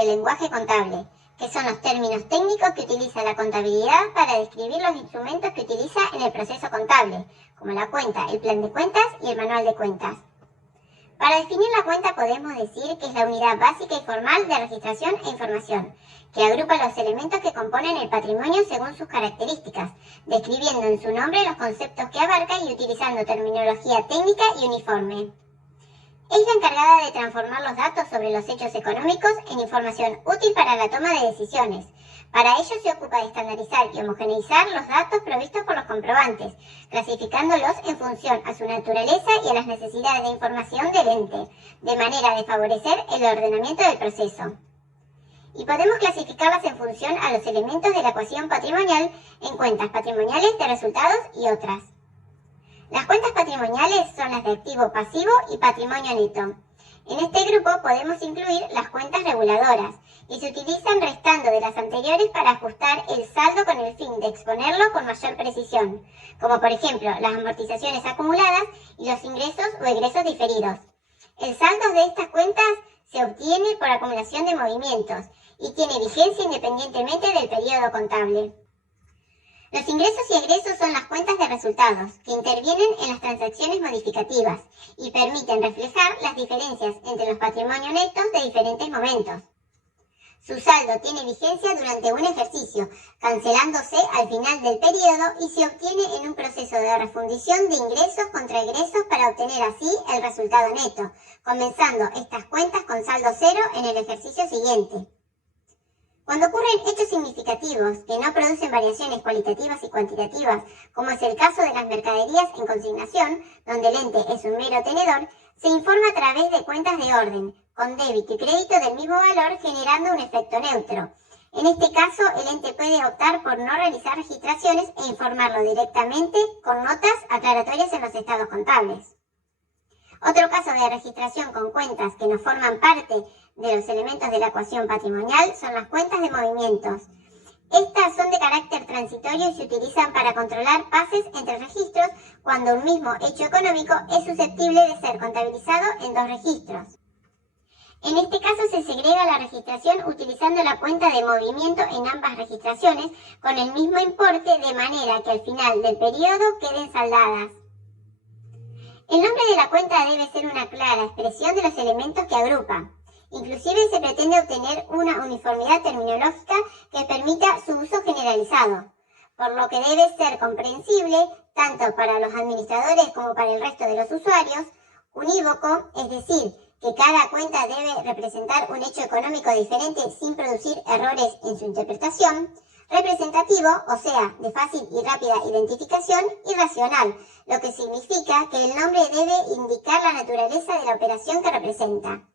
sobre el lenguaje contable, que son los términos técnicos que utiliza la contabilidad para describir los instrumentos que utiliza en el proceso contable, como la cuenta, el plan de cuentas y el manual de cuentas. Para definir la cuenta podemos decir que es la unidad básica y formal de registración e información, que agrupa los elementos que componen el patrimonio según sus características, describiendo en su nombre los conceptos que abarca y utilizando terminología técnica y uniforme. Es la encargada de transformar los datos sobre los hechos económicos en información útil para la toma de decisiones. Para ello se ocupa de estandarizar y homogeneizar los datos provistos por los comprobantes, clasificándolos en función a su naturaleza y a las necesidades de información del ente, de manera de favorecer el ordenamiento del proceso. Y podemos clasificarlas en función a los elementos de la ecuación patrimonial en cuentas patrimoniales de resultados y otras. Las cuentas patrimoniales son las de activo pasivo y patrimonio neto. En este grupo podemos incluir las cuentas reguladoras y se utilizan restando de las anteriores para ajustar el saldo con el fin de exponerlo con mayor precisión, como por ejemplo las amortizaciones acumuladas y los ingresos o egresos diferidos. El saldo de estas cuentas se obtiene por acumulación de movimientos y tiene vigencia independientemente del periodo contable. Los ingresos y egresos son las cuentas de resultados, que intervienen en las transacciones modificativas y permiten reflejar las diferencias entre los patrimonios netos de diferentes momentos. Su saldo tiene vigencia durante un ejercicio, cancelándose al final del periodo y se obtiene en un proceso de refundición de ingresos contra egresos para obtener así el resultado neto, comenzando estas cuentas con saldo cero en el ejercicio siguiente. Cuando ocurren hechos significativos que no producen variaciones cualitativas y cuantitativas, como es el caso de las mercaderías en consignación, donde el ente es un mero tenedor, se informa a través de cuentas de orden, con débito y crédito del mismo valor, generando un efecto neutro. En este caso, el ente puede optar por no realizar registraciones e informarlo directamente con notas aclaratorias en los estados contables. Otro caso de registración con cuentas que no forman parte de los elementos de la ecuación patrimonial son las cuentas de movimientos. Estas son de carácter transitorio y se utilizan para controlar pases entre registros cuando un mismo hecho económico es susceptible de ser contabilizado en dos registros. En este caso se segrega la registración utilizando la cuenta de movimiento en ambas registraciones con el mismo importe, de manera que al final del periodo queden saldadas. El nombre de la cuenta debe ser una clara expresión de los elementos que agrupa. Inclusive se pretende obtener una uniformidad terminológica que permita su uso generalizado, por lo que debe ser comprensible tanto para los administradores como para el resto de los usuarios, unívoco, es decir, que cada cuenta debe representar un hecho económico diferente sin producir errores en su interpretación, representativo, o sea, de fácil y rápida identificación, y racional, lo que significa que el nombre debe indicar la naturaleza de la operación que representa.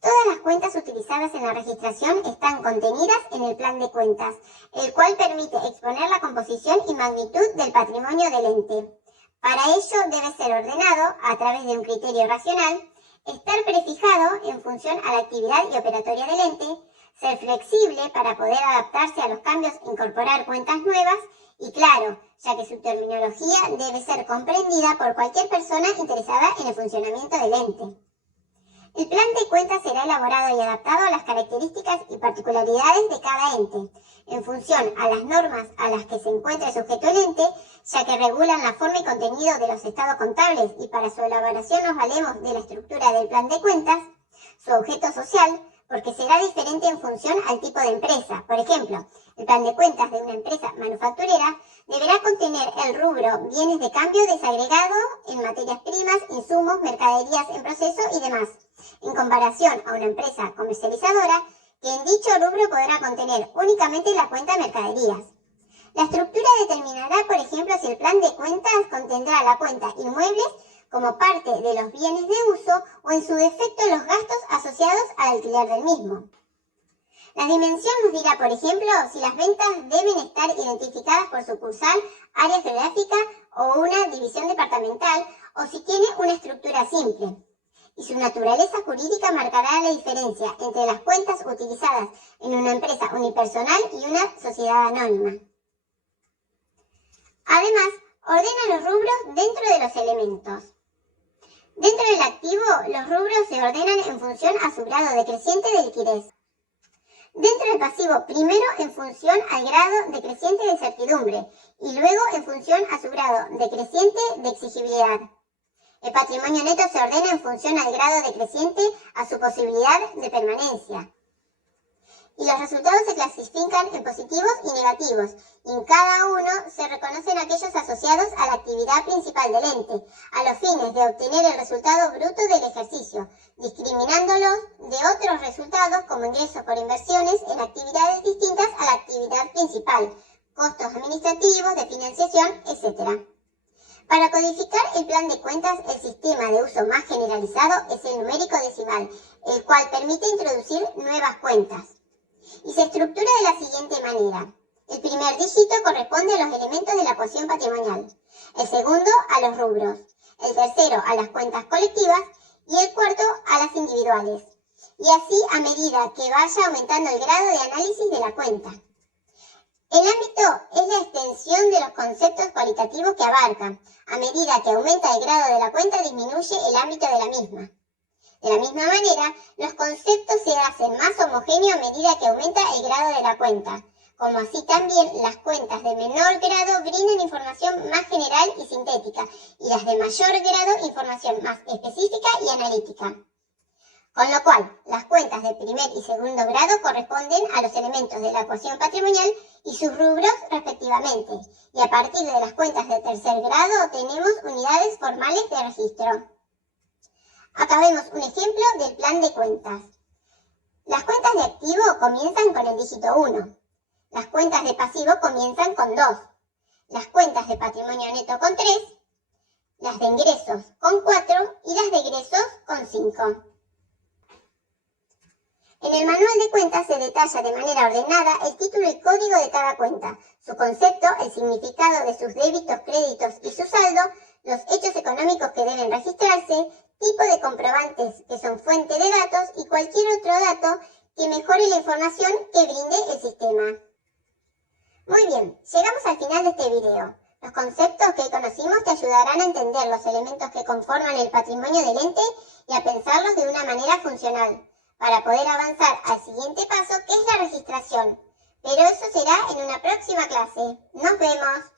Todas las cuentas utilizadas en la registración están contenidas en el plan de cuentas, el cual permite exponer la composición y magnitud del patrimonio del ente. Para ello debe ser ordenado a través de un criterio racional, estar prefijado en función a la actividad y operatoria del ente, ser flexible para poder adaptarse a los cambios e incorporar cuentas nuevas y claro, ya que su terminología debe ser comprendida por cualquier persona interesada en el funcionamiento del ente. El plan de cuentas será elaborado y adaptado a las características y particularidades de cada ente, en función a las normas a las que se encuentre sujeto el ente, ya que regulan la forma y contenido de los estados contables y para su elaboración nos valemos de la estructura del plan de cuentas, su objeto social, porque será diferente en función al tipo de empresa. Por ejemplo, el plan de cuentas de una empresa manufacturera deberá contener el rubro bienes de cambio desagregado en materias primas, insumos, mercaderías en proceso y demás, en comparación a una empresa comercializadora que en dicho rubro podrá contener únicamente la cuenta mercaderías. La estructura determinará, por ejemplo, si el plan de cuentas contendrá la cuenta inmuebles como parte de los bienes de uso o en su defecto los gastos asociados al alquiler del mismo. La dimensión nos dirá, por ejemplo, si las ventas deben estar identificadas por sucursal, área geográfica o una división departamental o si tiene una estructura simple. Y su naturaleza jurídica marcará la diferencia entre las cuentas utilizadas en una empresa unipersonal y una sociedad anónima. Además, ordena los rubros dentro de los elementos. Dentro del activo, los rubros se ordenan en función a su grado decreciente de liquidez. Dentro del pasivo, primero en función al grado decreciente de certidumbre y luego en función a su grado decreciente de exigibilidad. El patrimonio neto se ordena en función al grado decreciente a su posibilidad de permanencia. Y los resultados se clasifican en positivos y negativos, y en cada uno se reconocen aquellos asociados a la actividad principal del ente, a los fines de obtener el resultado bruto del ejercicio, discriminándolos de otros resultados como ingresos por inversiones en actividades distintas a la actividad principal, costos administrativos, de financiación, etc. Para codificar el plan de cuentas, el sistema de uso más generalizado es el numérico decimal, el cual permite introducir nuevas cuentas. Y se estructura de la siguiente manera. El primer dígito corresponde a los elementos de la ecuación patrimonial, el segundo a los rubros, el tercero a las cuentas colectivas y el cuarto a las individuales. Y así a medida que vaya aumentando el grado de análisis de la cuenta. El ámbito es la extensión de los conceptos cualitativos que abarca. A medida que aumenta el grado de la cuenta, disminuye el ámbito de la misma. De la misma manera, los conceptos se hacen más homogéneos a medida que aumenta el grado de la cuenta, como así también las cuentas de menor grado brindan información más general y sintética, y las de mayor grado información más específica y analítica. Con lo cual, las cuentas de primer y segundo grado corresponden a los elementos de la ecuación patrimonial y sus rubros respectivamente, y a partir de las cuentas de tercer grado tenemos unidades formales de registro. Acá vemos un ejemplo del plan de cuentas. Las cuentas de activo comienzan con el dígito 1. Las cuentas de pasivo comienzan con 2. Las cuentas de patrimonio neto con 3. Las de ingresos con 4 y las de egresos con 5. En el manual de cuentas se detalla de manera ordenada el título y código de cada cuenta, su concepto, el significado de sus débitos, créditos y su saldo, los hechos económicos que deben registrarse, tipo de comprobantes que son fuente de datos y cualquier otro dato que mejore la información que brinde el sistema. Muy bien, llegamos al final de este video. Los conceptos que hoy conocimos te ayudarán a entender los elementos que conforman el patrimonio del ente y a pensarlos de una manera funcional, para poder avanzar al siguiente paso que es la registración. Pero eso será en una próxima clase. ¡Nos vemos!